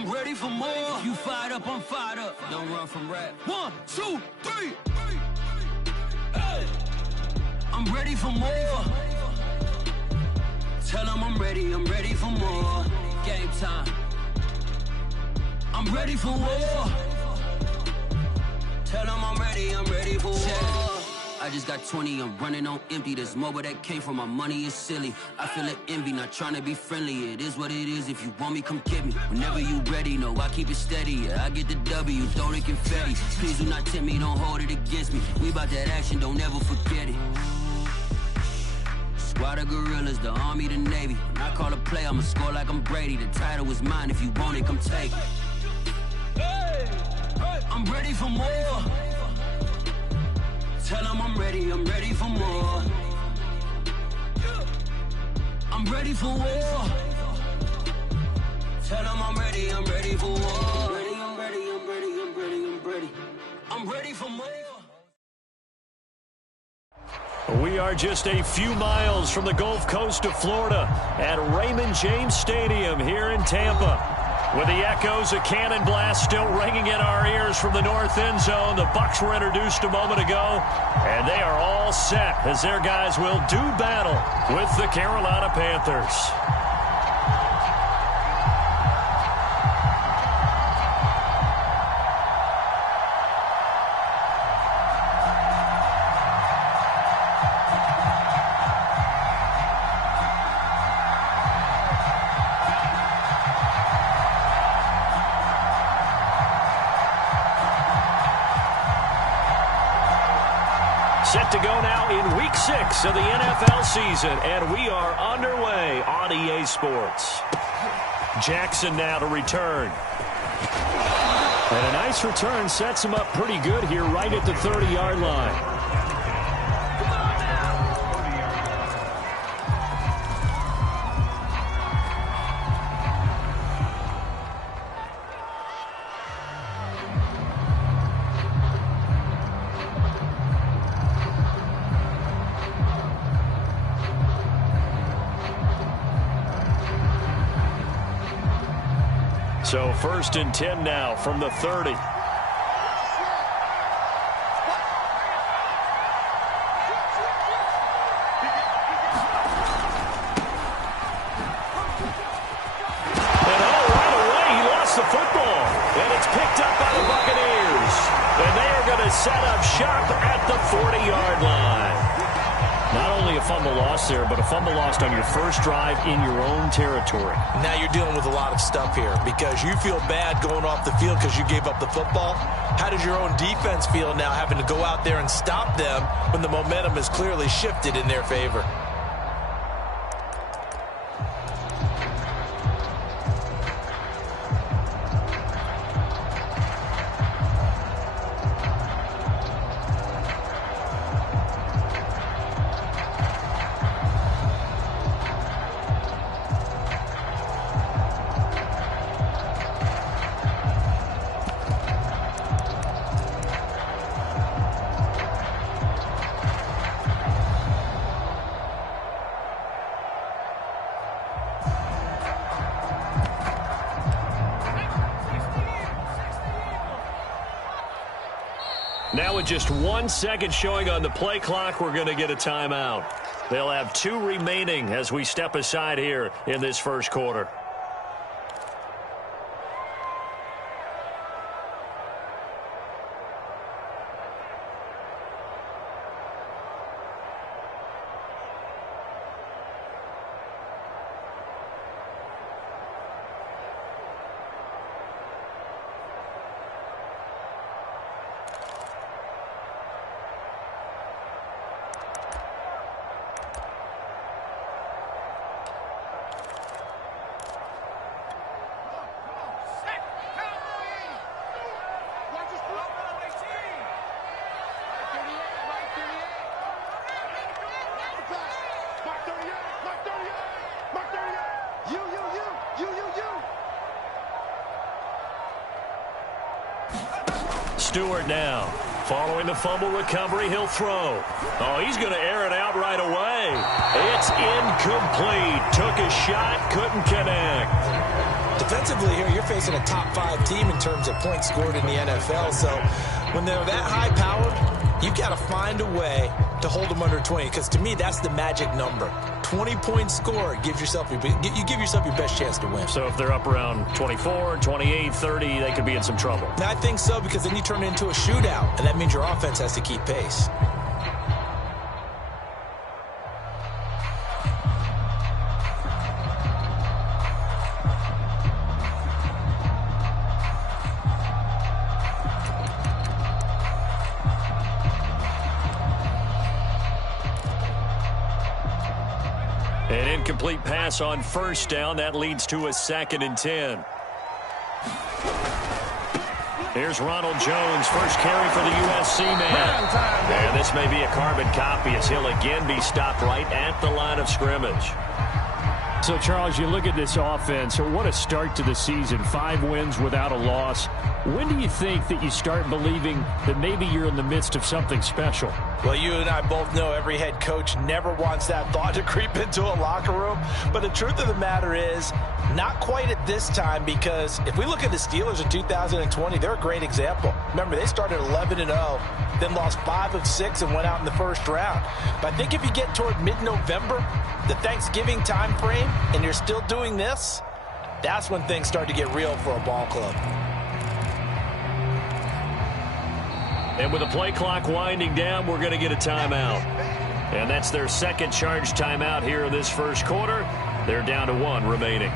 I'm ready for more. You fired up, I'm fired up. Don't run from rap. 1, 2, 3. Hey. I'm ready for more. Tell them I'm ready for more. Game time. I'm ready for war. Tell them I'm ready for war. I just got 20, I'm running on empty. This mobile that came from my money is silly. I feel an envy, not trying to be friendly. It is what it is, if you want me, come get me. Whenever you ready, no, I keep it steady. Yeah, I get the W, throw the confetti. Please do not tempt me, don't hold it against me. We about that action, don't ever forget it. Squad of gorillas, the army, the navy. When I call a play, I'ma score like I'm Brady. The title is mine, if you want it, come take it. I'm ready for more. Tell them I'm ready for more. I'm ready for war. Tell them I'm ready for war. I'm ready for more. We are just a few miles from the Gulf Coast of Florida at Raymond James Stadium here in Tampa. With the echoes of cannon blast still ringing in our ears from the north end zone, the Bucs were introduced a moment ago, and they are all set as their guys will do battle with the Carolina Panthers. Set to go now in Week 6 of the NFL season, and we are underway on EA Sports. Jackson now to return. And a nice return sets him up pretty good here right at the 30-yard line. So 1st and 10 now from the 30. Set up shop at the 40-yard line. Not only a fumble loss there, but a fumble lost on your first drive in your own territory. Now you're dealing with a lot of stuff here because you feel bad going off the field because you gave up the football. How does your own defense feel now having to go out there and stop them when the momentum is clearly shifted in their favor? Now with just 1 second showing on the play clock, we're going to get a timeout. They'll have 2 remaining as we step aside here in this first quarter. Stewart now. Following the fumble recovery, he'll throw. Oh, he's going to air it out right away. It's incomplete. Took a shot, couldn't connect. Defensively here, you're facing a top 5 team in terms of points scored in the NFL. So when they're that high-powered, you've got to find a way to hold them under 20. Because to me, that's the magic number. 20 points scored, you give yourself your best chance to win. So if they're up around 24, 28, 30, they could be in some trouble. And I think so, because then you turn it into a shootout, and that means your offense has to keep pace. An incomplete pass on first down. That leads to a 2nd and 10. Here's Ronald Jones, first carry for the USC man. And this may be a carbon copy as he'll again be stopped right at the line of scrimmage. So, Charles, you look at this offense, what a start to the season. 5 wins without a loss. When do you think that you start believing that maybe you're in the midst of something special? Well, you and I both know every head coach never wants that thought to creep into a locker room. But the truth of the matter is, not quite at this time, because if we look at the Steelers in 2020, they're a great example. Remember, they started 11-0, then lost 5 of 6 and went out in the first round. But I think if you get toward mid-November, the Thanksgiving time frame, and you're still doing this, that's when things start to get real for a ball club. And with the play clock winding down, we're going to get a timeout. And that's their second charge timeout here in this first quarter. They're down to 1 remaining.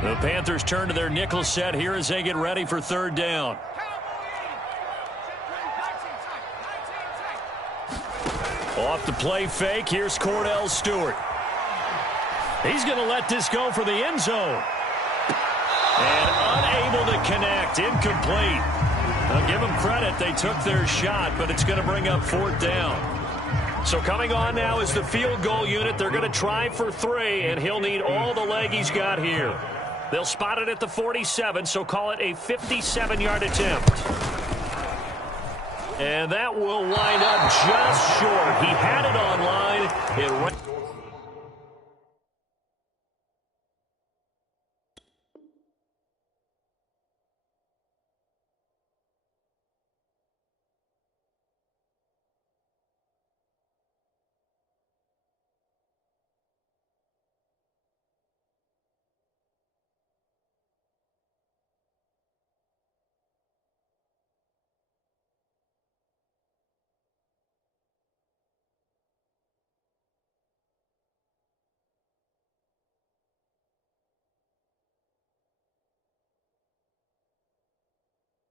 The Panthers turn to their nickel set here as they get ready for 3rd down. Off the play fake, here's Cordell Stewart. He's going to let this go for the end zone. And unable to connect, incomplete. I'll give them credit, they took their shot, but it's going to bring up 4th down. So coming on now is the field goal unit. They're going to try for 3, and he'll need all the leg he's got here. They'll spot it at the 47, so call it a 57-yard attempt. And that will wind up just short. He had it on line.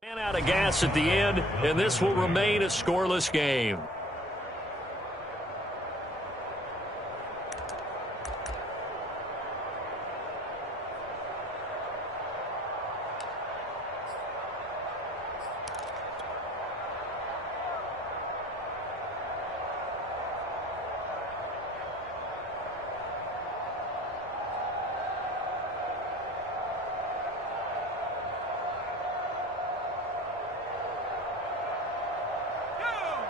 Ran out of gas at the end, and this will remain a scoreless game.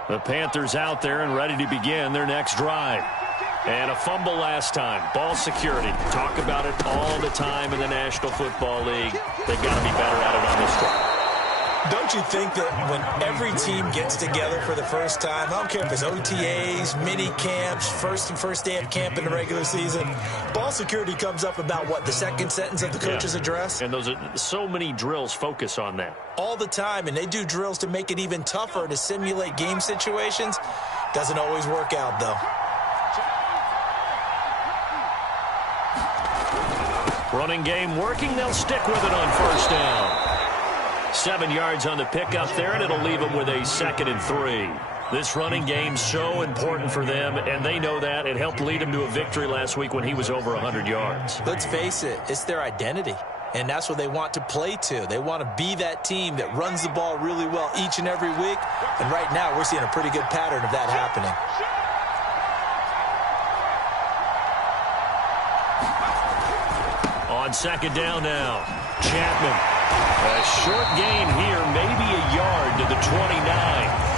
The Panthers out there and ready to begin their next drive. And a fumble last time. Ball security. Talk about it all the time in the National Football League. They've got to be better at it on this drive. Don't you think that when every team gets together for the first time, I don't care if it's OTAs, mini camps, first day of camp in the regular season, ball security comes up about, what, the second sentence of the coach's address? And those are so many drills focus on that. All the time, and they do drills to make it even tougher to simulate game situations. Doesn't always work out, though. Running game working. They'll stick with it on first down. 7 yards on the pickup there, and it'll leave them with a 2nd and 3. This running game's so important for them, and they know that. It helped lead them to a victory last week when he was over 100 yards. Let's face it, it's their identity, and that's what they want to play to. They want to be that team that runs the ball really well each and every week, and right now we're seeing a pretty good pattern of that happening. On 2nd down now, Chapman. A short gain here, maybe a yard to the 29.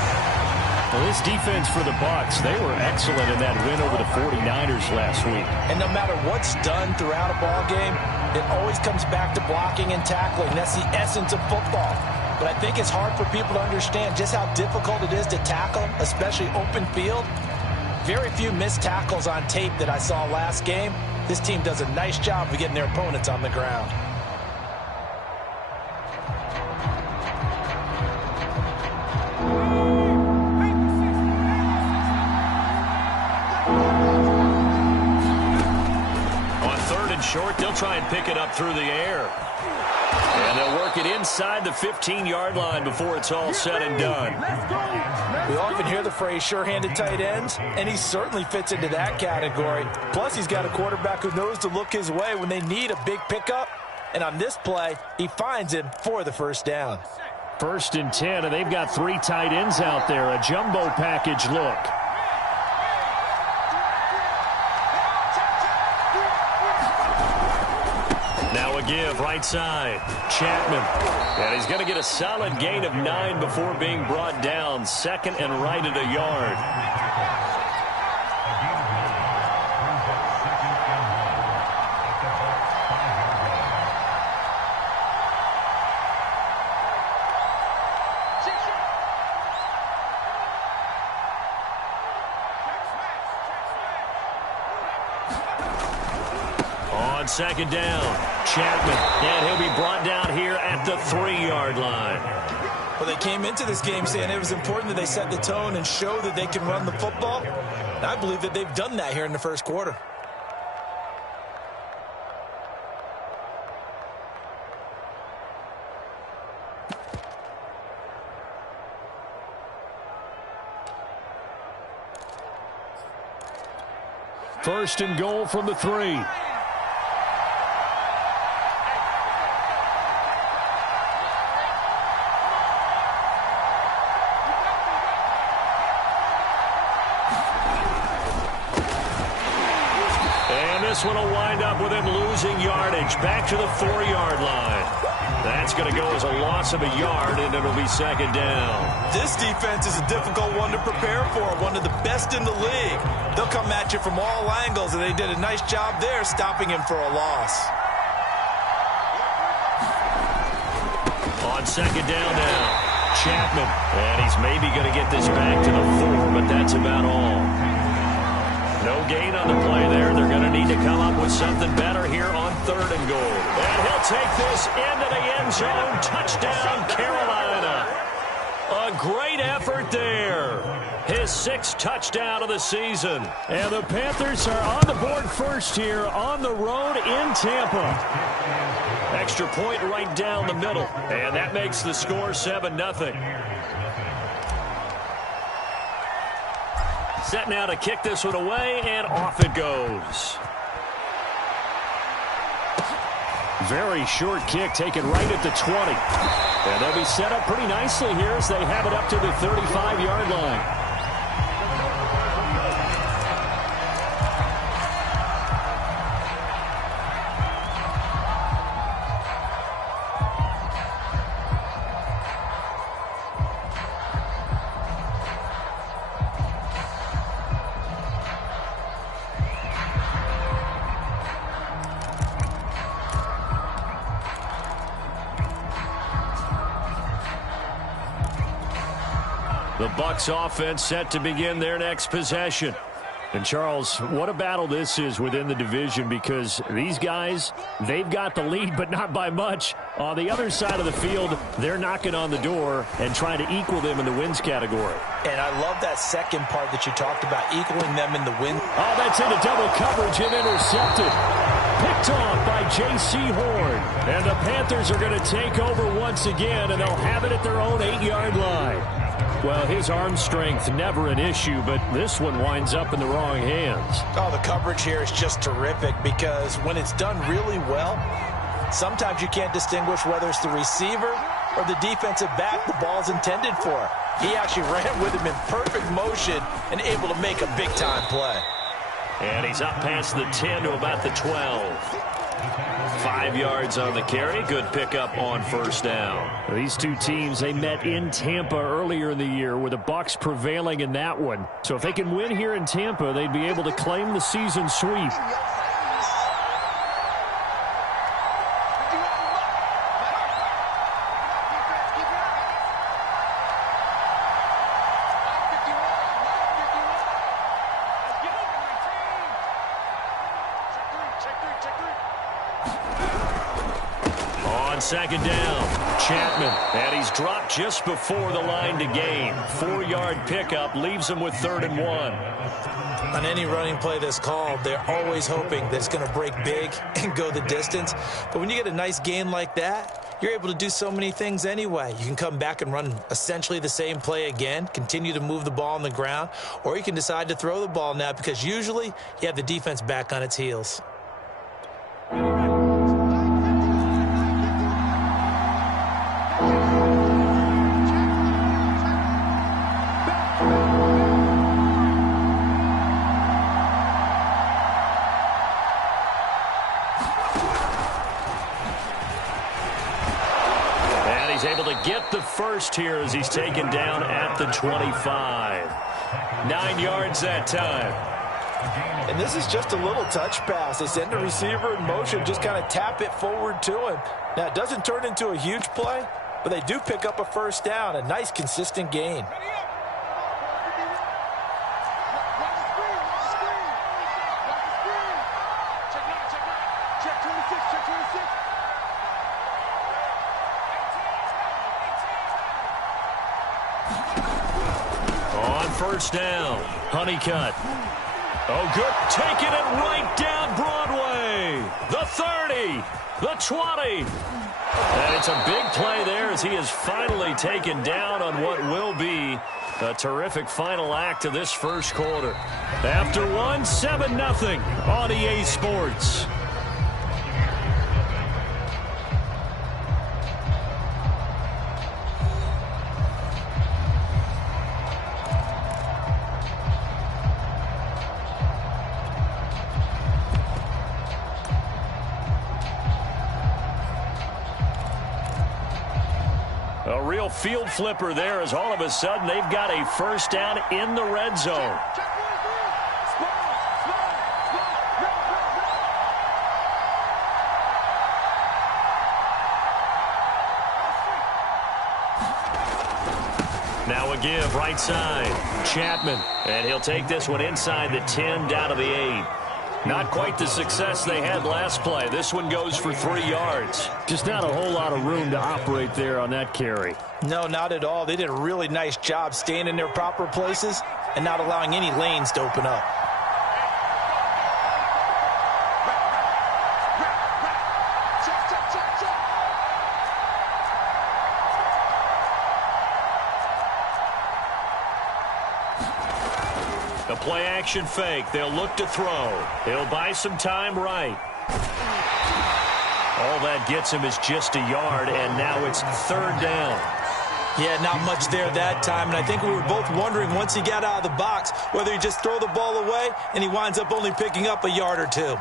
Well, this defense for the Bucs, they were excellent in that win over the 49ers last week. And no matter what's done throughout a ball game, it always comes back to blocking and tackling. That's the essence of football. But I think it's hard for people to understand just how difficult it is to tackle, especially open field. Very few missed tackles on tape that I saw last game. This team does a nice job of getting their opponents on the ground. Short, they'll try and pick it up through the air. And they'll work it inside the 15-yard line before it's all said and done. We often hear the phrase sure-handed tight ends, and he certainly fits into that category. Plus, he's got a quarterback who knows to look his way when they need a big pickup. And on this play, he finds him for the first down. 1st and 10, and they've got 3 tight ends out there. A jumbo package look. Give right side. Chapman. And he's going to get a solid gain of 9 before being brought down. 2nd and right at a yard. On 2nd down. Chapman, and he'll be brought down here at the 3-yard line. Well, they came into this game saying it was important that they set the tone and show that they can run the football. And I believe that they've done that here in the first quarter. First and goal from the 3. This one will wind up with him losing yardage. Back to the 4-yard line. That's going to go as a loss of a yard, and it'll be 2nd down. This defense is a difficult one to prepare for, one of the best in the league. They'll come at you from all angles, and they did a nice job there stopping him for a loss. On 2nd down now, Chapman. And he's maybe going to get this back to the 4, but that's about all. No gain on the play there. They're going to need to come up with something better here on 3rd and goal. And he'll take this into the end zone. Touchdown, Carolina. A great effort there. His 6th touchdown of the season. And the Panthers are on the board first here on the road in Tampa. Extra point right down the middle. And that makes the score 7-0. Set now to kick this one away, and off it goes. Very short kick taken right at the 20. And they'll be set up pretty nicely here as they have it up to the 35-yard line. The Bucs offense set to begin their next possession. And, Charles, what a battle this is within the division, because these guys, they've got the lead, but not by much. On the other side of the field, they're knocking on the door and trying to equal them in the wins category. And I love that second part that you talked about, equaling them in the win. Oh, that's into double coverage and intercepted. Picked off by J.C. Horn. And the Panthers are going to take over once again, and they'll have it at their own 8-yard line. Well, his arm strength, never an issue, but this one winds up in the wrong hands. Oh, the coverage here is just terrific, because when it's done really well, sometimes you can't distinguish whether it's the receiver or the defensive back the ball's intended for. He actually ran with him in perfect motion and able to make a big-time play. And he's up past the 10 to about the 12. 5 yards on the carry. Good pickup on first down. These two teams, they met in Tampa earlier in the year with the Bucs prevailing in that one. So if they can win here in Tampa, they'd be able to claim the season sweep. Second down, Chapman, and he's dropped just before the line to gain. 4-yard pickup leaves him with 3rd and 1. On any running play that's called, they're always hoping that it's going to break big and go the distance. But when you get a nice gain like that, you're able to do so many things anyway. You can come back and run essentially the same play again, continue to move the ball on the ground, or you can decide to throw the ball now because usually you have the defense back on its heels. Get the first here as he's taken down at the 25. 9 yards that time. And this is just a little touch pass. They send the receiver in motion, just kind of tap it forward to him. Now, it doesn't turn into a huge play, but they do pick up a first down, a nice, consistent gain. First down, Honeycutt. Oh, good. Taking it right down Broadway. The 30, the 20. And it's a big play there as he is finally taken down on what will be a terrific final act of this first quarter. After one, 7-0 on EA Sports. A real field flipper there as all of a sudden they've got a first down in the red zone. Now a give right side. Chapman. And he'll take this one inside the 10 down to the 8. Not quite the success they had last play. This one goes for 3 yards. Just not a whole lot of room to operate there on that carry. No, not at all. They did a really nice job staying in their proper places and not allowing any lanes to open up. A play-action fake. They'll look to throw. He'll buy some time right. All that gets him is just a yard, and now it's 3rd down. Yeah, not much there that time, and I think we were both wondering once he got out of the box whether he'd just throw the ball away, and he winds up only picking up a yard or two.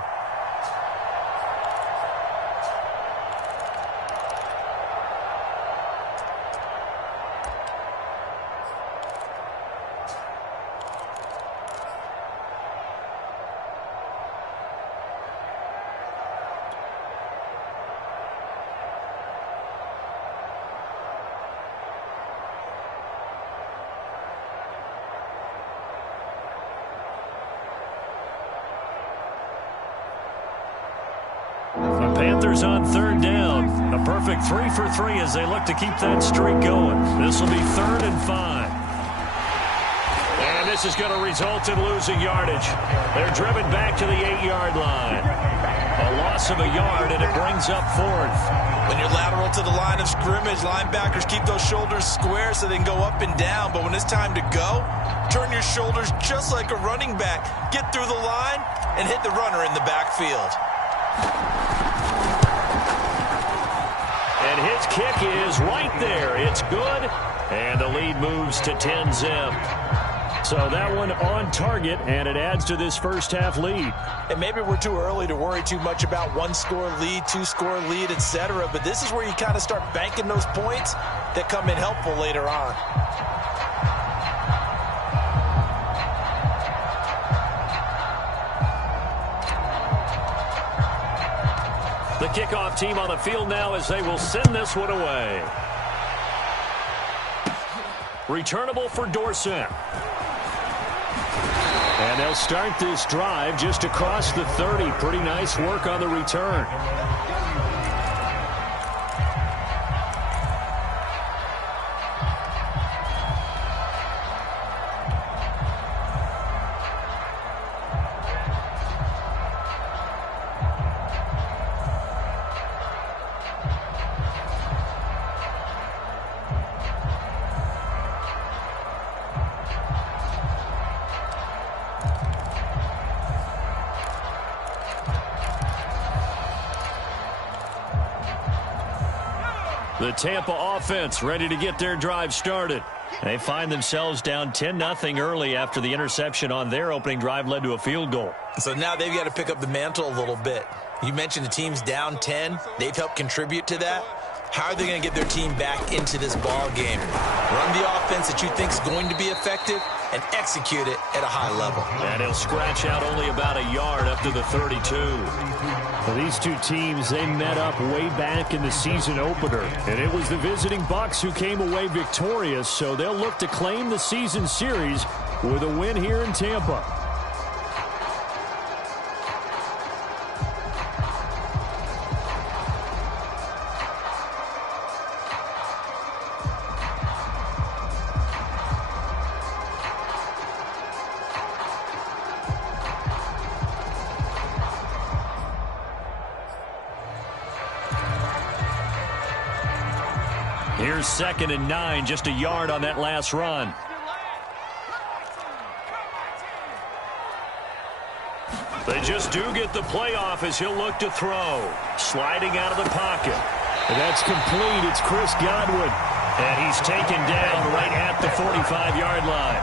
Panthers on 3rd down. A perfect 3 for 3 as they look to keep that streak going. This will be 3rd and 5. And this is going to result in losing yardage. They're driven back to the 8-yard line. A loss of a yard, and it brings up 4th. When you're lateral to the line of scrimmage, linebackers keep those shoulders square so they can go up and down. But when it's time to go, turn your shoulders just like a running back. Get through the line and hit the runner in the backfield. And his kick is right there. It's good. And the lead moves to 10-zip. So that one on target, and it adds to this first half lead. And maybe we're too early to worry too much about one-score lead, two-score lead, etc. But this is where you kind of start banking those points that come in helpful later on. The kickoff team on the field now as they will send this one away. Returnable for Dorsett. And they'll start this drive just across the 30. Pretty nice work on the return. The Tampa offense ready to get their drive started. They find themselves down 10-0 early after the interception on their opening drive led to a field goal. So now they've got to pick up the mantle a little bit. You mentioned the team's down 10. They've helped contribute to that. How are they going to get their team back into this ball game? Run the offense that you think is going to be effective and execute it at a high level. And he'll scratch out only about a yard up to the 32. Well, these two teams, they met up way back in the season opener. And it was the visiting Bucs who came away victorious, so they'll look to claim the season series with a win here in Tampa. Here's 2nd and 9, just a yard on that last run. They just do get the playoff as he'll look to throw. Sliding out of the pocket. And that's complete. It's Chris Godwin. And he's taken down right at the 45-yard line.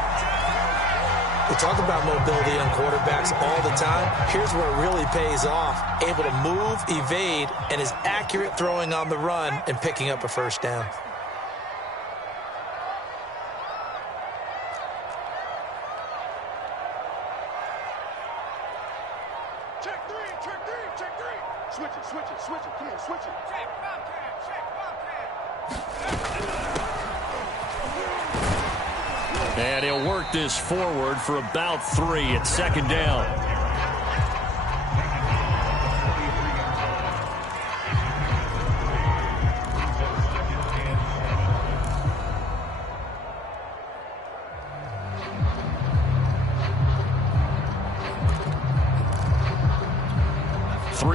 We talk about mobility on quarterbacks all the time. Here's where it really pays off. Able to move, evade, and is accurate throwing on the run and picking up a first down. Switch it. Come on, switch it. Check, and he'll work this forward for about 3 at 2nd down.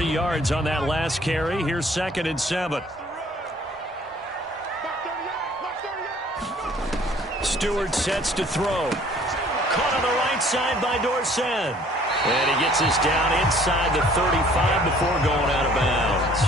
Yards on that last carry. Here's 2nd and 7. Stewart sets to throw. Caught on the right side by Dorsett. And he gets this down inside the 35 before going out of bounds.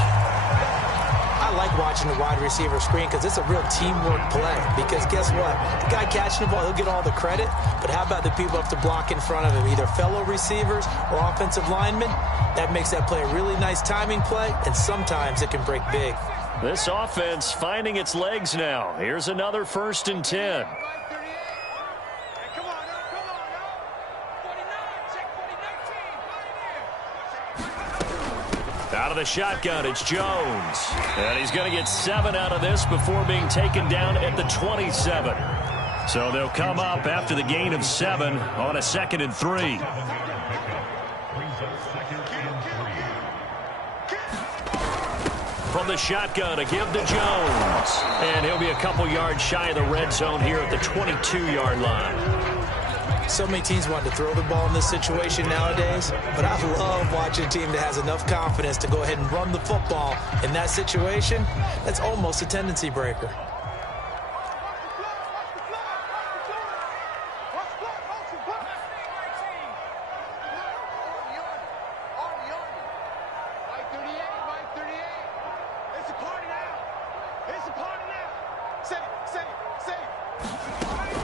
I like watching the wide receiver screen because it's a real teamwork play. Because guess what? The guy catching the ball, he'll get all the credit. But how about the people up to block in front of him, either fellow receivers or offensive linemen? That makes that play a really nice timing play, and sometimes it can break big. This offense finding its legs now. Here's another 1st and 10. Out of the shotgun, it's Jones. And he's going to get 7 out of this before being taken down at the 27. So they'll come up after the gain of 7 on a 2nd and 3. From the shotgun, a give to Jones. And he'll be a couple yards shy of the red zone here at the 22-yard line. So many teams want to throw the ball in this situation nowadays, but I love watching a team that has enough confidence to go ahead and run the football in that situation. That's almost a tendency breaker.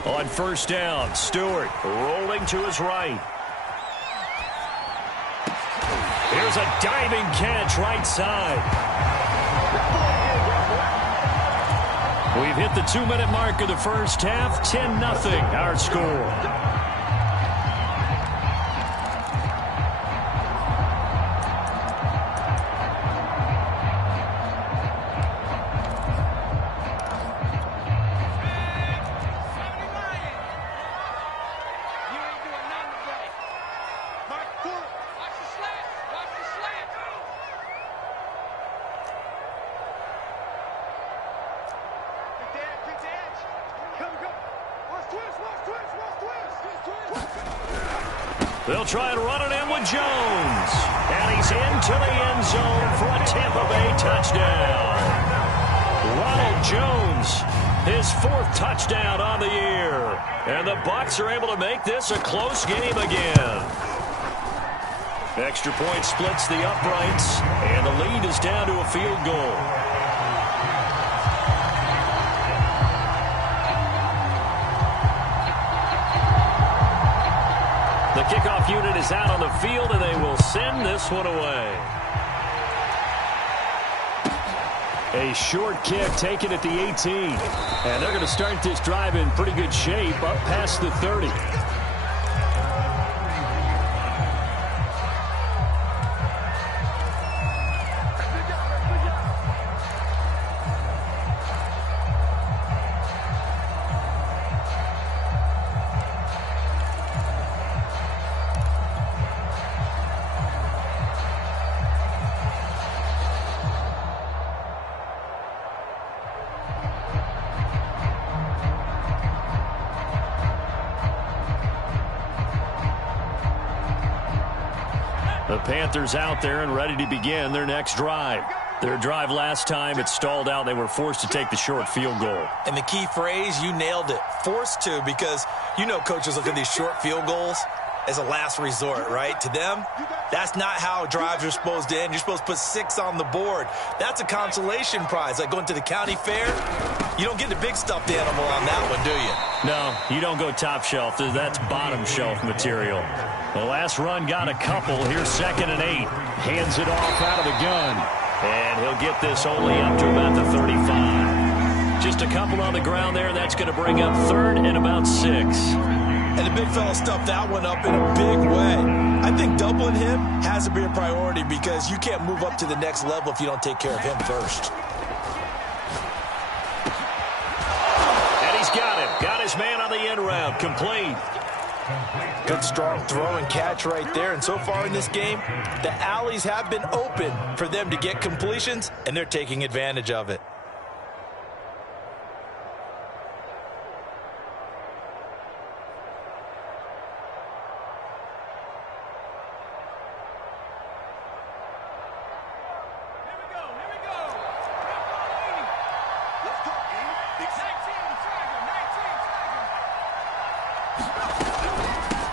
On first down, Stewart rolling to his right. Here's a diving catch right side. We've hit the 2-minute mark of the first half. 10-0 our score. They'll try and run it in with Jones. And he's into the end zone for a Tampa Bay touchdown. Ronald Jones, his 4th touchdown on the year. And the Bucs are able to make this a close game again. Extra point splits the uprights, and the lead is down to a field goal. The kickoff unit is out on the field, and they will send this one away. A short kick taken at the 18. And they're going to start this drive in pretty good shape up past the 30. The Panthers out there and ready to begin their next drive. Their drive last time, it stalled out. They were forced to take the short field goal. And the key phrase, you nailed it, forced to, because you know coaches look at these short field goals as a last resort, right? To them, that's not how drives are supposed to end. You're supposed to put 6 on the board. That's a consolation prize. Like going to the county fair, you don't get the big stuffed animal on that one, do you? No, you don't go top shelf. That's bottom shelf material. The last run got a couple. Here's 2nd and 8. Hands it off out of the gun. And he'll get this only up to about the 35. Just a couple on the ground there. That's going to bring up 3rd and about 6. And the big fella stuffed that one up in a big way. I think doubling him has to be a priority because you can't move up to the next level if you don't take care of him first. And he's got him. Got his man on the end route. Complete. Good strong throw and catch right there. And so far in this game, the alleys have been open for them to get completions, and they're taking advantage of it.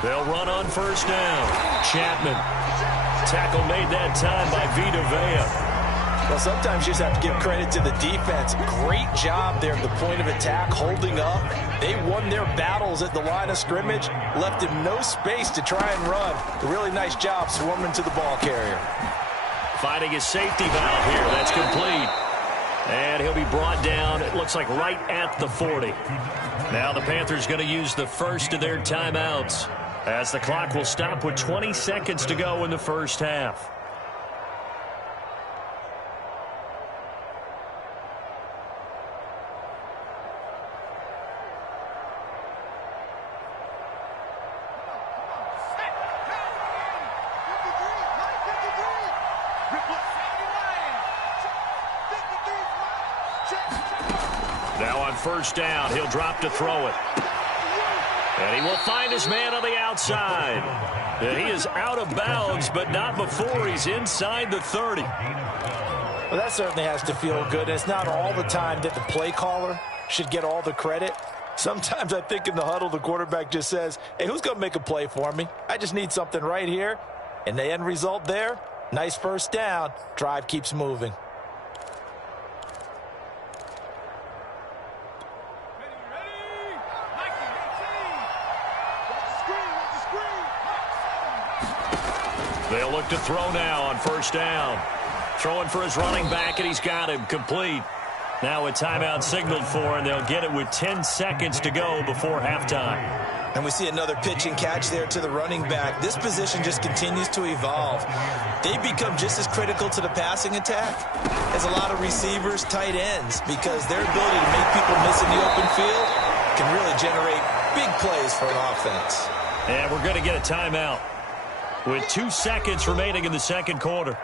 They'll run on first down. Chapman. Tackle made that time by Vita Vea. Well, sometimes you just have to give credit to the defense. Great job there at the point of attack, holding up. They won their battles at the line of scrimmage, left him no space to try and run. A really nice job swarming to the ball carrier. Finding his safety valve here. That's complete. And he'll be brought down, it looks like right at the 40. Now the Panthers going to use the first of their timeouts, as the clock will stop with 20 seconds to go in the first half. Now on first down, he'll drop to throw it. And he will find his man on the outside. And he is out of bounds, but not before he's inside the 30. Well, that certainly has to feel good. It's not all the time that the play caller should get all the credit. Sometimes I think in the huddle, the quarterback just says, hey, who's going to make a play for me? I just need something right here. And the end result there, nice first down. Drive keeps moving. They'll look to throw now on first down. Throwing for his running back, and he's got him complete. Now a timeout signaled for, and they'll get it with 10 seconds to go before halftime. And we see another pitch and catch there to the running back. This position just continues to evolve. They become just as critical to the passing attack as a lot of receivers, tight ends, because their ability to make people miss in the open field can really generate big plays for an offense. And we're going to get a timeout with 2 seconds remaining in the second quarter.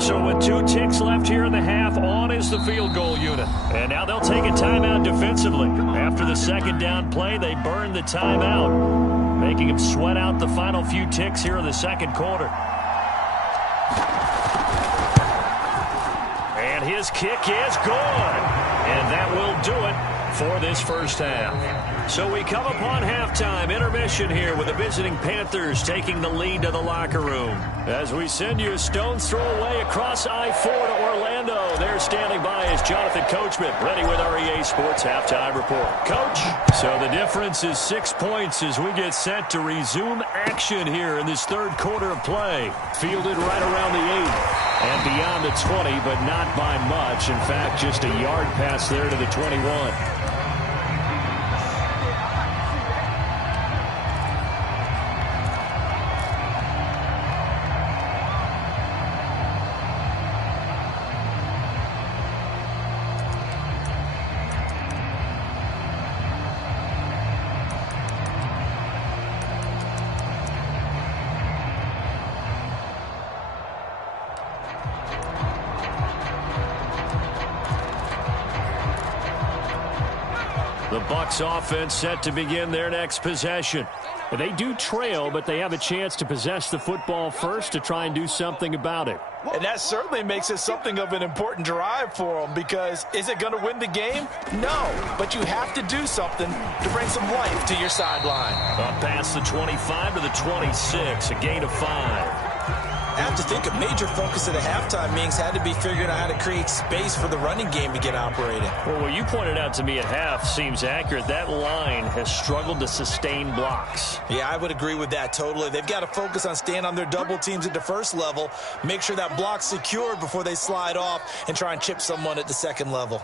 So with 2 ticks left here in the half, on is the field goal unit. And now they'll take a timeout defensively. After the second down play, they burn the timeout, making them sweat out the final few ticks here in the second quarter. And his kick is good. And that will do it for this first half. So we come upon halftime intermission here with the visiting Panthers taking the lead to the locker room. As we send you a stone's throw away across I-4 to Orlando. There standing by is Jonathan Coachman, ready with our EA Sports Halftime Report. Coach, so the difference is 6 points as we get set to resume action here in this third quarter of play. Fielded right around the 8 and beyond the 20, but not by much. In fact, just a yard pass there to the 21. The Bucs offense set to begin their next possession. They do trail, but they have a chance to possess the football first to try and do something about it. And that certainly makes it something of an important drive for them, because is it going to win the game? No, but you have to do something to bring some life to your sideline. Up past the 25 to the 26, a gain of 5. I have to think a major focus of the halftime meetings had to be figuring out how to create space for the running game to get operating. Well, what you pointed out to me at half seems accurate. That line has struggled to sustain blocks. Yeah, I would agree with that totally. They've got to focus on staying on their double teams at the first level, make sure that block's secured before they slide off and try and chip someone at the second level.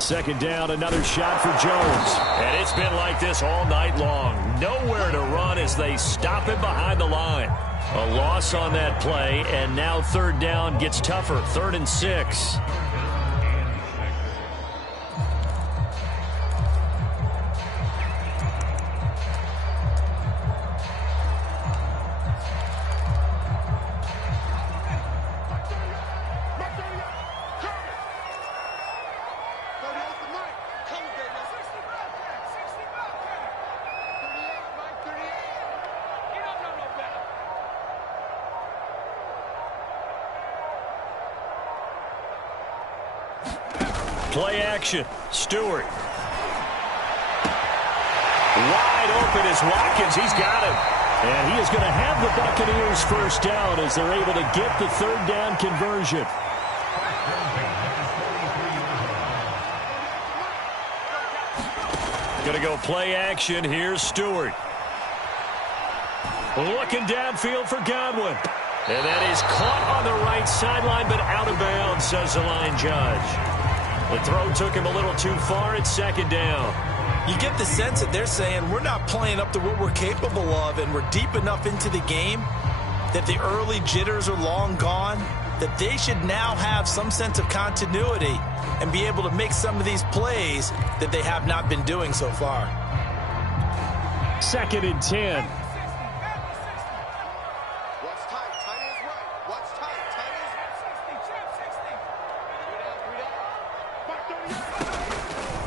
Second down, another shot for Jones. And it's been like this all night long. Nowhere to run as they stop him behind the line. A loss on that play, and now third down gets tougher. 3rd and 6. Play action. Stewart. Wide open is Watkins. He's got him. And he is going to have the Buccaneers first down as they're able to get the third down conversion. Going to go play action. Here's Stewart. Looking downfield for Godwin. And that is caught on the right sideline, but out of bounds, says the line judge. The throw took him a little too far. It's second down. You get the sense that they're saying we're not playing up to what we're capable of, and we're deep enough into the game that the early jitters are long gone, that they should now have some sense of continuity and be able to make some of these plays that they have not been doing so far. 2nd and 10.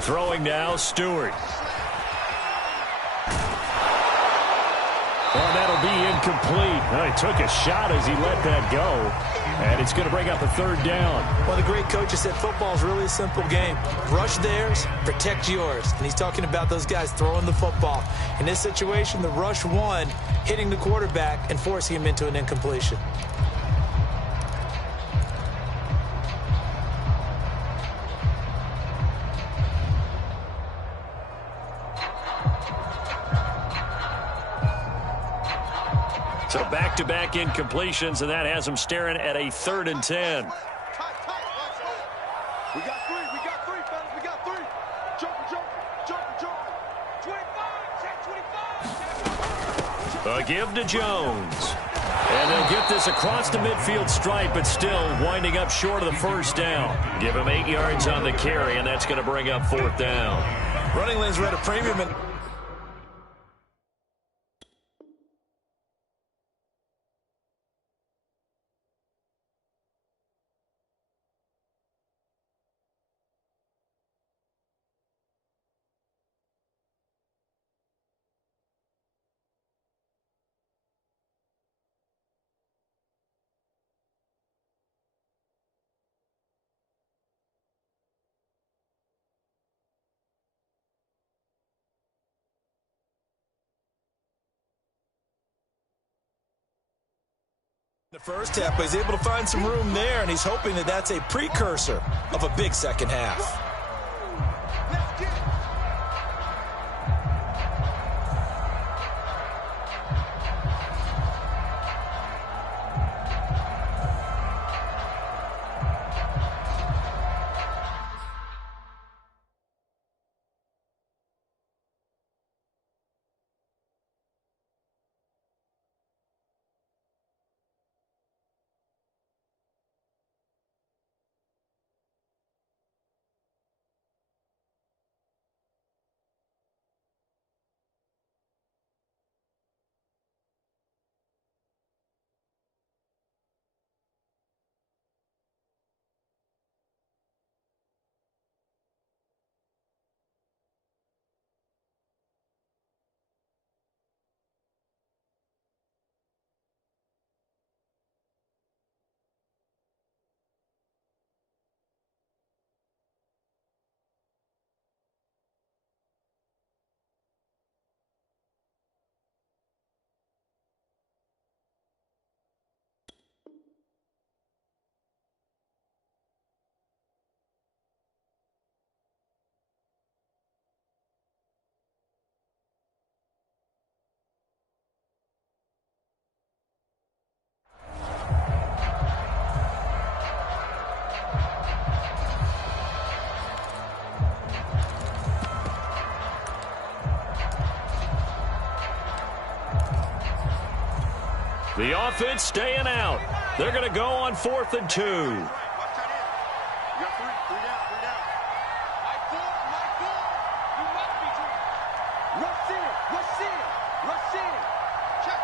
Throwing now, Stewart. Well, that'll be incomplete. Well, he took a shot as he let that go. And it's going to bring up a third down. Well, the great coach has said football is really a simple game. Rush theirs, protect yours. And he's talking about those guys throwing the football. In this situation, the rush one, hitting the quarterback and forcing him into an incompletion. So back-to-back incompletions, and that has them staring at a 3rd and 10. We got three, fellas. We got three. Jumper. 25, check 25. A give to Jones. And they'll get this across the midfield stripe, but still winding up short of the first down. Give him 8 yards on the carry, and that's going to bring up 4th down. Running lanes were at a premium. The first half, but he's able to find some room there, and he's hoping that that's a precursor of a big second half. The offense staying out. They're going to go on 4th and 2. You got three down. My four. You must be two. Rush in. Check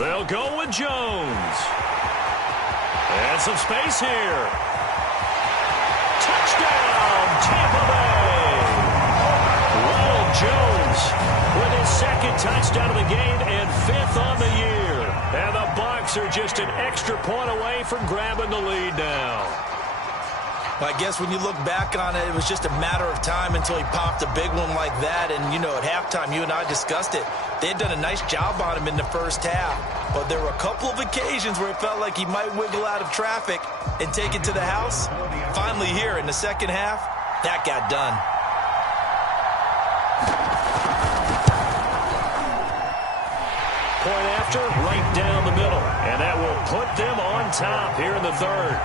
31. They'll go with Jones. And some space here. Touchdown, Tampa Bay. Ronald Jones with his 2nd touchdown of the game and 5th on the year. And the Bucs are just an extra point away from grabbing the lead now. I guess when you look back on it, it was just a matter of time until he popped a big one like that. And, you know, at halftime, you and I discussed it. They had done a nice job on him in the first half. But there were a couple of occasions where it felt like he might wiggle out of traffic and take it to the house. Finally here in the second half, that got done. Point after, right down the middle. And that will put them on top here in the 3rd.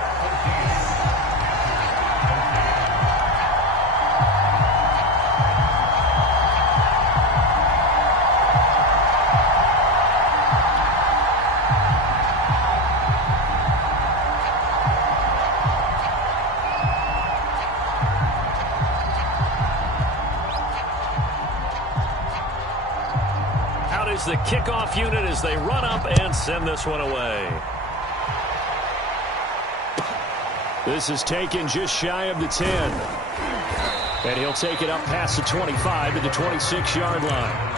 Is the kickoff unit as they run up and send this one away. This is taken just shy of the 10. And he'll take it up past the 25 to the 26-yard line.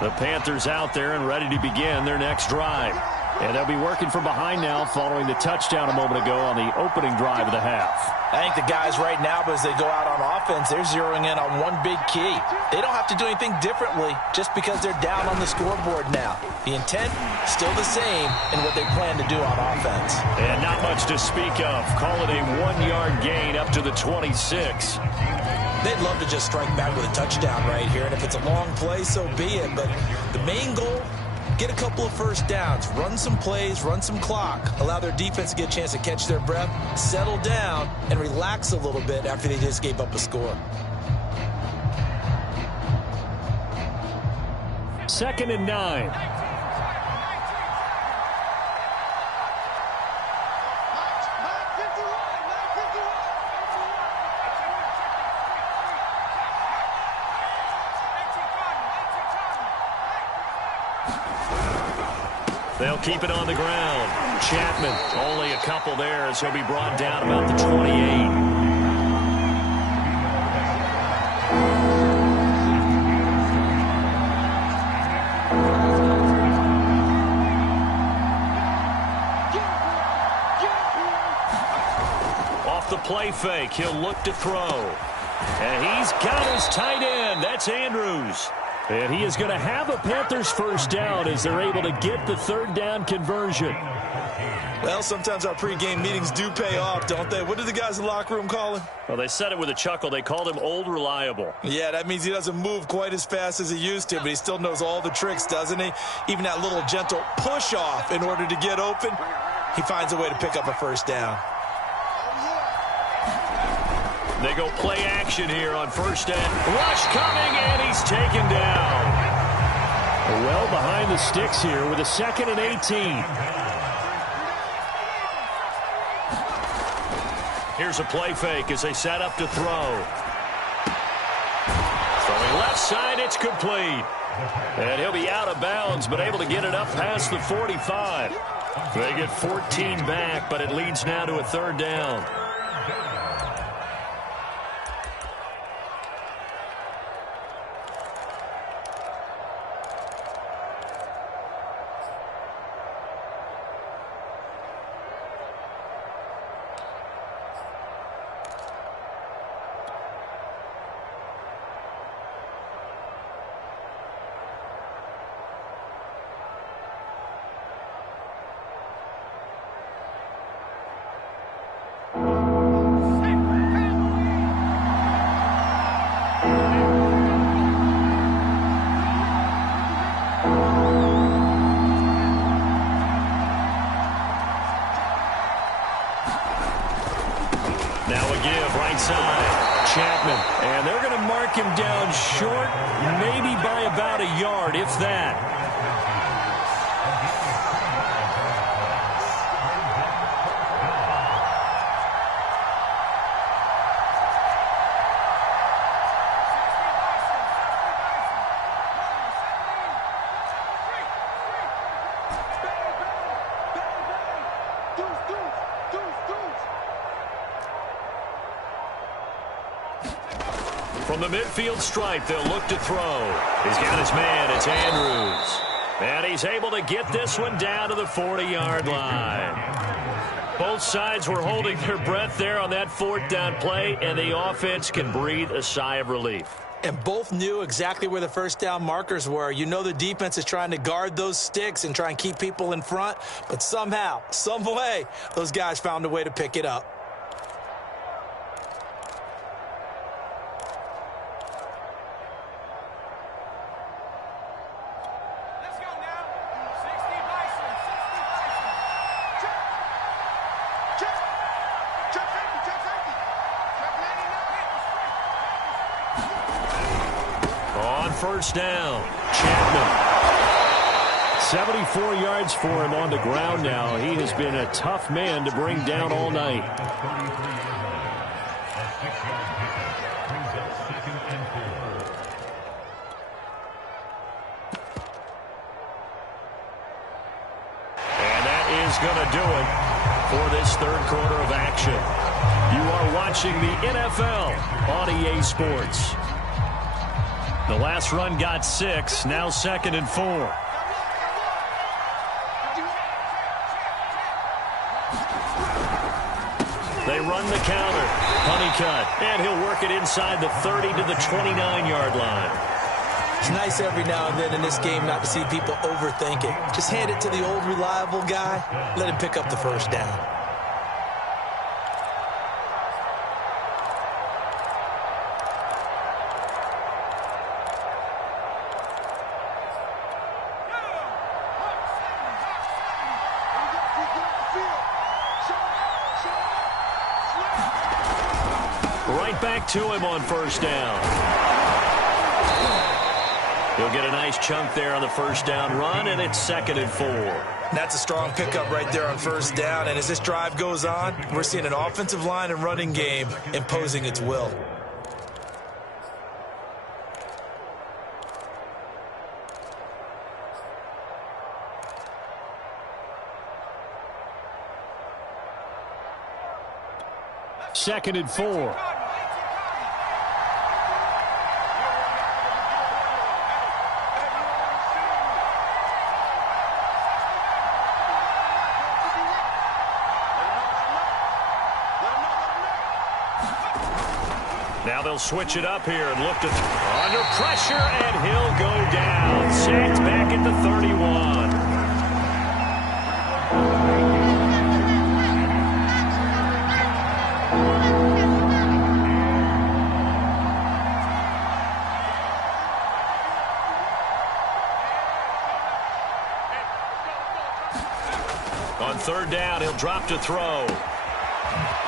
The Panthers out there and ready to begin their next drive. And they'll be working from behind now following the touchdown a moment ago on the opening drive of the half. I think the guys right now, as they go out on offense, they're zeroing in on one big key. They don't have to do anything differently just because they're down on the scoreboard now. The intent, still the same in what they plan to do on offense. And not much to speak of. Call it a 1-yard gain up to the 26. They'd love to just strike back with a touchdown right here, and if it's a long play, so be it. But the main goal, get a couple of first downs, run some plays, run some clock, allow their defense to get a chance to catch their breath, settle down, and relax a little bit after they just gave up a score. 2nd and 9. They'll keep it on the ground. Chapman, only a couple there as he'll be brought down about the 28. Off the play fake, he'll look to throw. And he's got his tight end. That's Andrews. And he is going to have a Panthers first down as they're able to get the 3rd down conversion. Well, sometimes our pregame meetings do pay off, don't they? What do the guys in the locker room call him? Well, they said it with a chuckle. They called him Old Reliable. Yeah, that means he doesn't move quite as fast as he used to, but he still knows all the tricks, doesn't he? Even that little gentle push-off in order to get open, he finds a way to pick up a first down. They go play action here on first down. Rush coming, and he's taken down. Well behind the sticks here with a 2nd and 18. Here's a play fake as they set up to throw. Throwing left side, it's complete. And he'll be out of bounds, but able to get it up past the 45. They get 14 back, but it leads now to a 3rd down. Chapman, and they're going to mark him down short, maybe by about a yard, if that. From the midfield stripe, they'll look to throw. He's got his man. It's Andrews. And he's able to get this one down to the 40-yard line. Both sides were holding their breath there on that 4th down play, and the offense can breathe a sigh of relief. And both knew exactly where the first down markers were. You know the defense is trying to guard those sticks and try and keep people in front, but somehow, some way, those guys found a way to pick it up. First down, Chapman. 74 yards for him on the ground now. He has been a tough man to bring down all night. And that is going to do it for this 3rd quarter of action. You are watching the NFL on EA Sports. The last run got 6, now 2nd and 4. They run the counter. Honeycutt. And he'll work it inside the 30 to the 29-yard line. It's nice every now and then in this game not to see people overthink it. Just hand it to the old reliable guy. Let him pick up the first down. Right back to him on first down. He'll get a nice chunk there on the first down run, and it's 2nd and 4. That's a strong pickup right there on first down, and as this drive goes on, we're seeing an offensive line and running game imposing its will. Second and 4. Now they'll switch it up here and look to under pressure, and he'll go down. Sacked back at the 31. On third down, he'll drop to throw.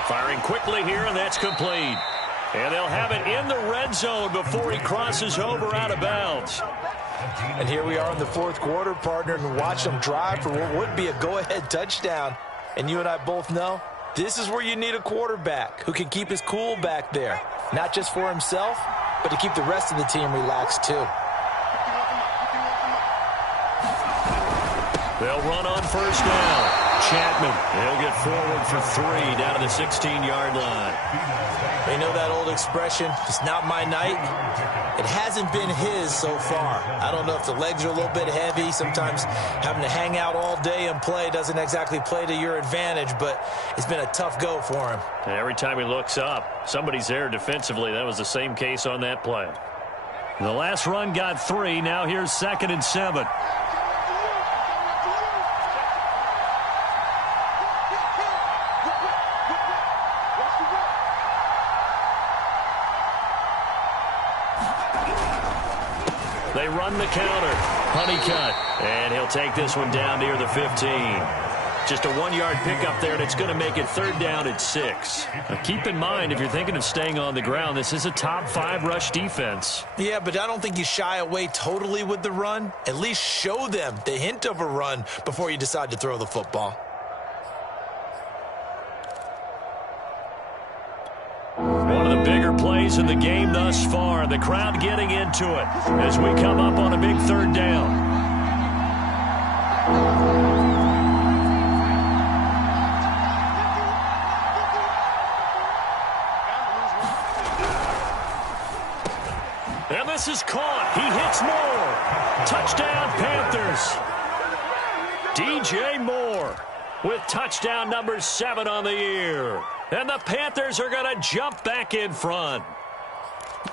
Firing quickly here, and that's complete. And they'll have it in the red zone before he crosses over out of bounds. And here we are in the fourth quarter, partner, and watch them drive for what would be a go-ahead touchdown. And you and I both know this is where you need a quarterback who can keep his cool back there. Not just for himself, but to keep the rest of the team relaxed too. They'll run on first down. Chapman, he'll get forward for 3 down to the 16-yard line. You know that old expression, it's not my night? It hasn't been his so far. I don't know if the legs are a little bit heavy. Sometimes having to hang out all day and play doesn't exactly play to your advantage, but it's been a tough go for him. And every time he looks up, somebody's there defensively. That was the same case on that play. The last run got 3. Now here's 2nd and 7. They run the counter. Honeycutt. And he'll take this one down near the 15. Just a 1-yard pickup there, and it's going to make it 3rd down at 6. Now keep in mind, if you're thinking of staying on the ground, this is a top 5 rush defense. Yeah, but I don't think you shy away totally with the run. At least show them the hint of a run before you decide to throw the football. One of the bigger plays in the game thus far. The crowd getting into it as we come up on a big 3rd down. And this is caught. He hits Moore. Touchdown, Panthers. DJ Moore with touchdown number 7 on the year. And the Panthers are going to jump back in front.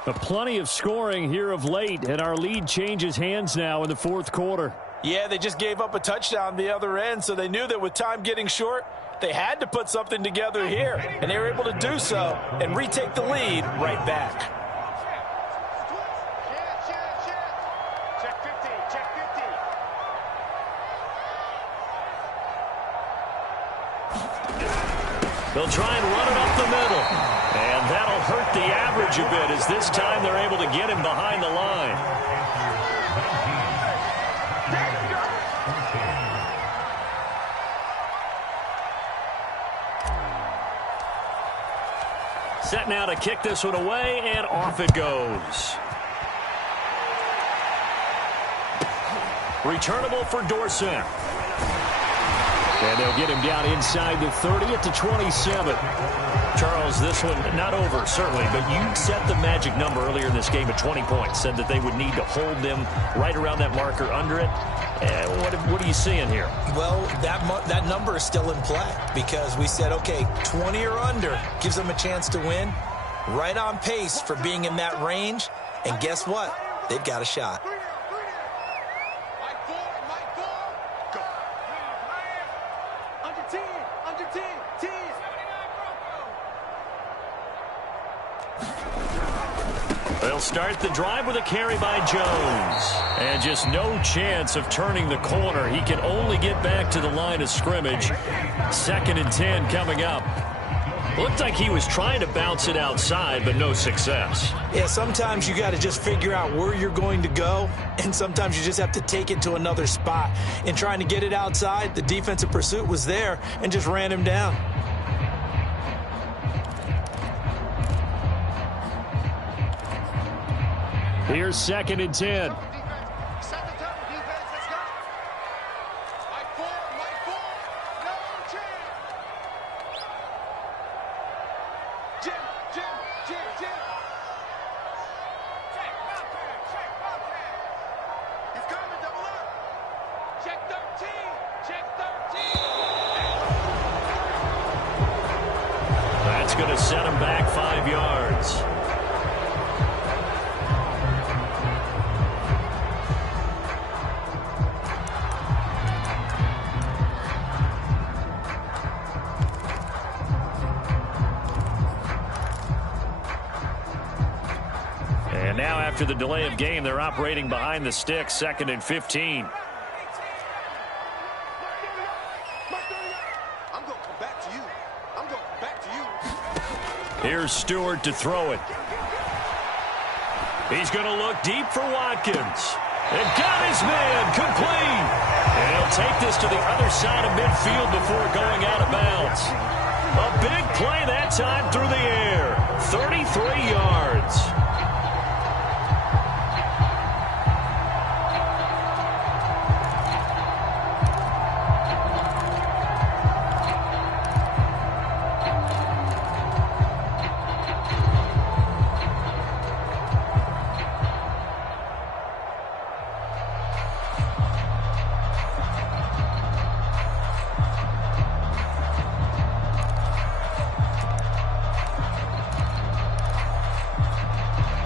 Plenty of scoring here of late, and our lead changes hands now in the fourth quarter. Yeah, they just gave up a touchdown the other end, so they knew that with time getting short, they had to put something together here, and they were able to do so and retake the lead right back. Check 50, check 50. They'll try and run it up the middle. And that'll hurt the average a bit as this time they're able to get him behind the line. Set now to kick this one away, and off it goes. Returnable for Dorsett. And they'll get him down inside the 30 at the 27. Charles, this one not over, certainly, but you set the magic number earlier in this game at 20 points, said that they would need to hold them right around that marker under it. What are you seeing here? Well, that number is still in play because we said, okay, 20 or under gives them a chance to win. Right on pace for being in that range. And guess what? They've got a shot. They'll start the drive with a carry by Jones. And just no chance of turning the corner. He can only get back to the line of scrimmage. 2nd and 10 coming up. Looked like he was trying to bounce it outside, but no success. Yeah, sometimes you got to just figure out where you're going to go, and sometimes you just have to take it to another spot. In trying to get it outside, the defensive pursuit was there and just ran him down. Here's 2nd and 10. That's going to set him back 5 yards. And now after the delay of game, they're operating behind the sticks, 2nd and 15. Here's Stewart to throw it. He's going to look deep for Watkins. And got his man complete. And he'll take this to the other side of midfield before going out of bounds. A big play that time through the air. 33 yards.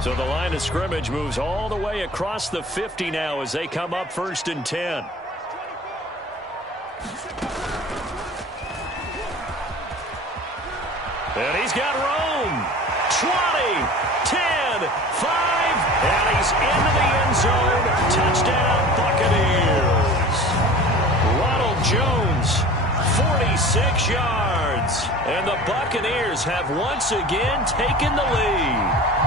So the line of scrimmage moves all the way across the 50 now as they come up 1st and 10. And he's got room. 20, 10, 5, and he's into the end zone. Touchdown, Buccaneers. Ronald Jones, 46 yards. And the Buccaneers have once again taken the lead.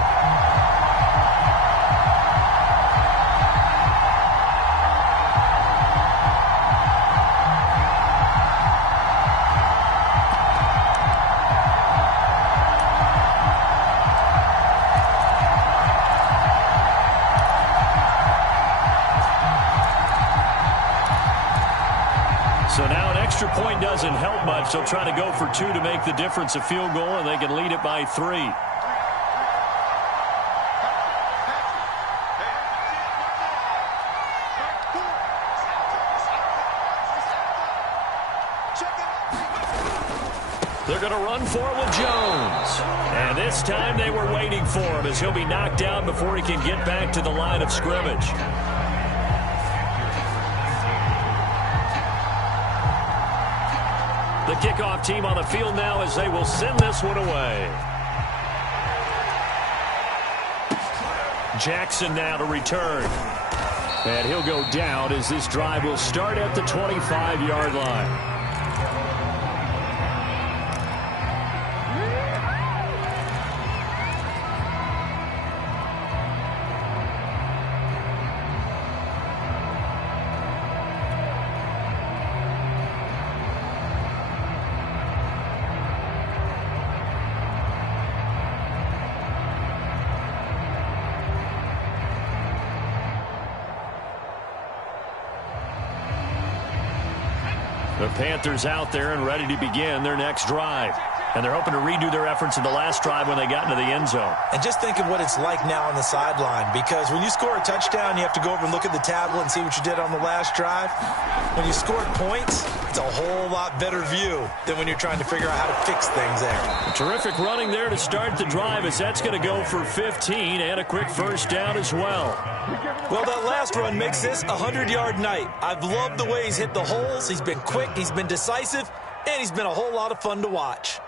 So now an extra point doesn't help much. They'll try to go for 2 to make the difference a field goal, and they can lead it by 3. They're going to run for it with Jones. And this time they were waiting for him as he'll be knocked down before he can get back to the line of scrimmage. The kickoff team on the field now as they will send this one away. Jackson now to return. And he'll go down as this drive will start at the 25-yard line. The Panthers out there and ready to begin their next drive. And they're hoping to redo their efforts in the last drive when they got into the end zone. And just think of what it's like now on the sideline, because when you score a touchdown, you have to go over and look at the tablet and see what you did on the last drive. When you scored points, it's a whole lot better view than when you're trying to figure out how to fix things there. Terrific running there to start the drive, as that's going to go for 15 and a quick first down as well. Well, that last run makes this a 100-yard night. I've loved the way he's hit the holes. He's been quick, he's been decisive, and he's been a whole lot of fun to watch.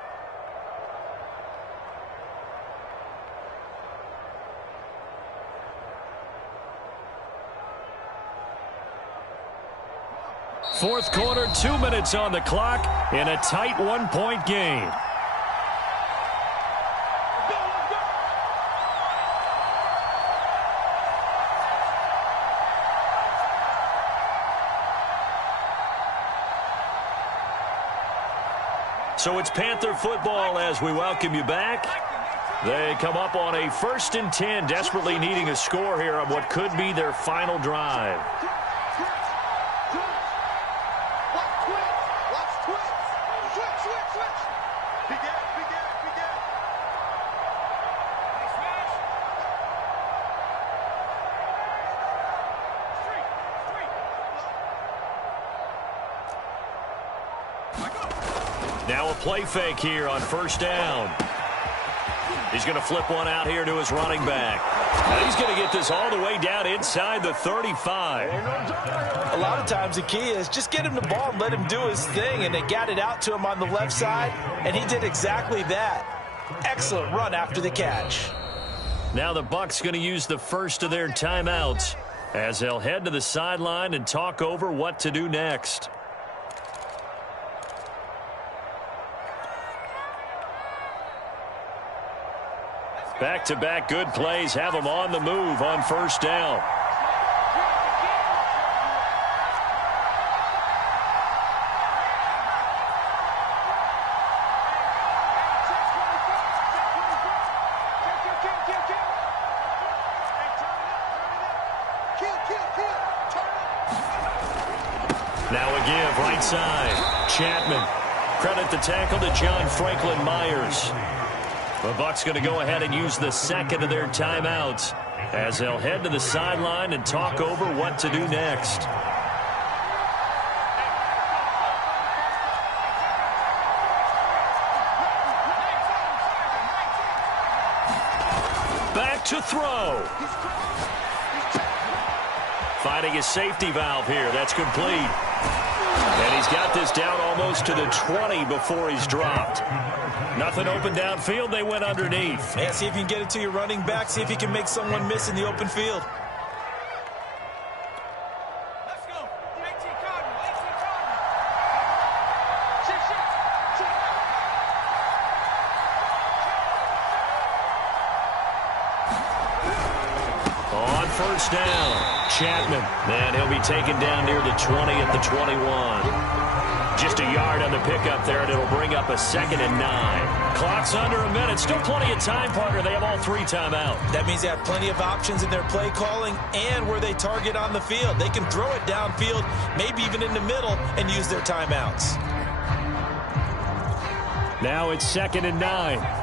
Fourth quarter, 2 minutes on the clock in a tight one-point game. So it's Panther football as we welcome you back. They come up on a 1st and 10, desperately needing a score here on what could be their final drive. Now a play fake here on 1st down. He's going to flip one out here to his running back. Now he's going to get this all the way down inside the 35. A lot of times the key is just get him the ball and let him do his thing, and they got it out to him on the left side, and he did exactly that. Excellent run after the catch. Now the Bucs going to use the first of their timeouts as they'll head to the sideline and talk over what to do next. Back-to-back good plays have them on the move on 1st down. Now a give right side. Chapman. Credit the tackle to John Franklin Myers. The Bucs going to go ahead and use the second of their timeouts as they'll head to the sideline and talk over what to do next. Back to throw. Finding his safety valve here. That's complete. And he's got this down almost to the 20 before he's dropped. Nothing open downfield. They went underneath. Yeah, see if you can get it to your running back. See if you can make someone miss in the open field. Let's go. On 1st down, Chapman. And he'll be taken down near the 20 at the 21. Just a yard on the pickup there, and it'll bring up a 2nd and 9. Clock's under a minute. Still plenty of time, partner. They have all 3 timeouts. That means they have plenty of options in their play calling and where they target on the field. They can throw it downfield, maybe even in the middle, and use their timeouts. Now it's 2nd and 9.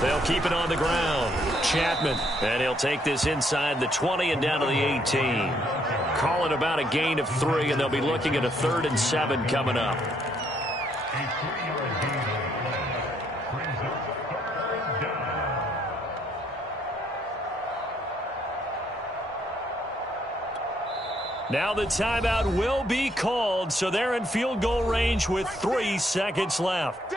They'll keep it on the ground. Chapman. And he'll take this inside the 20 and down to the 18. Call it about a gain of 3, and they'll be looking at a 3rd and 7 coming up. Now the timeout will be called, so they're in field goal range with 3 seconds left.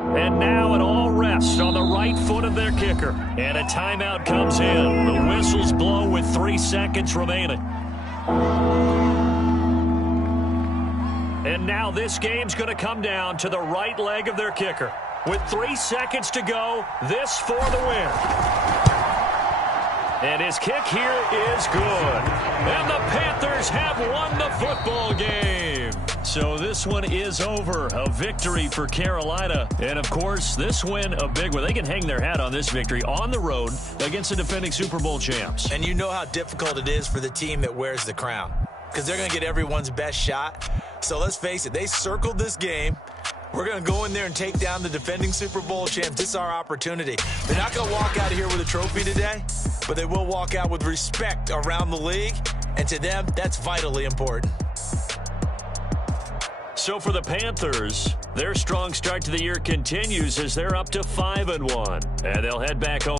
And now it all rests on the right foot of their kicker. And a timeout comes in. The whistles blow with 3 seconds remaining. And now this game's going to come down to the right leg of their kicker. With 3 seconds to go, this for the win. And his kick here is good. And the Panthers have won the football game. So this one is over. A victory for Carolina. And, of course, this win, a big one. They can hang their hat on this victory on the road against the defending Super Bowl champs. And you know how difficult it is for the team that wears the crown, because they're going to get everyone's best shot. So let's face it, they circled this game. We're going to go in there and take down the defending Super Bowl champs. This is our opportunity. They're not going to walk out of here with a trophy today, but they will walk out with respect around the league. And to them, that's vitally important. So for the Panthers, their strong start to the year continues as they're up to 5-1. And they'll head back home.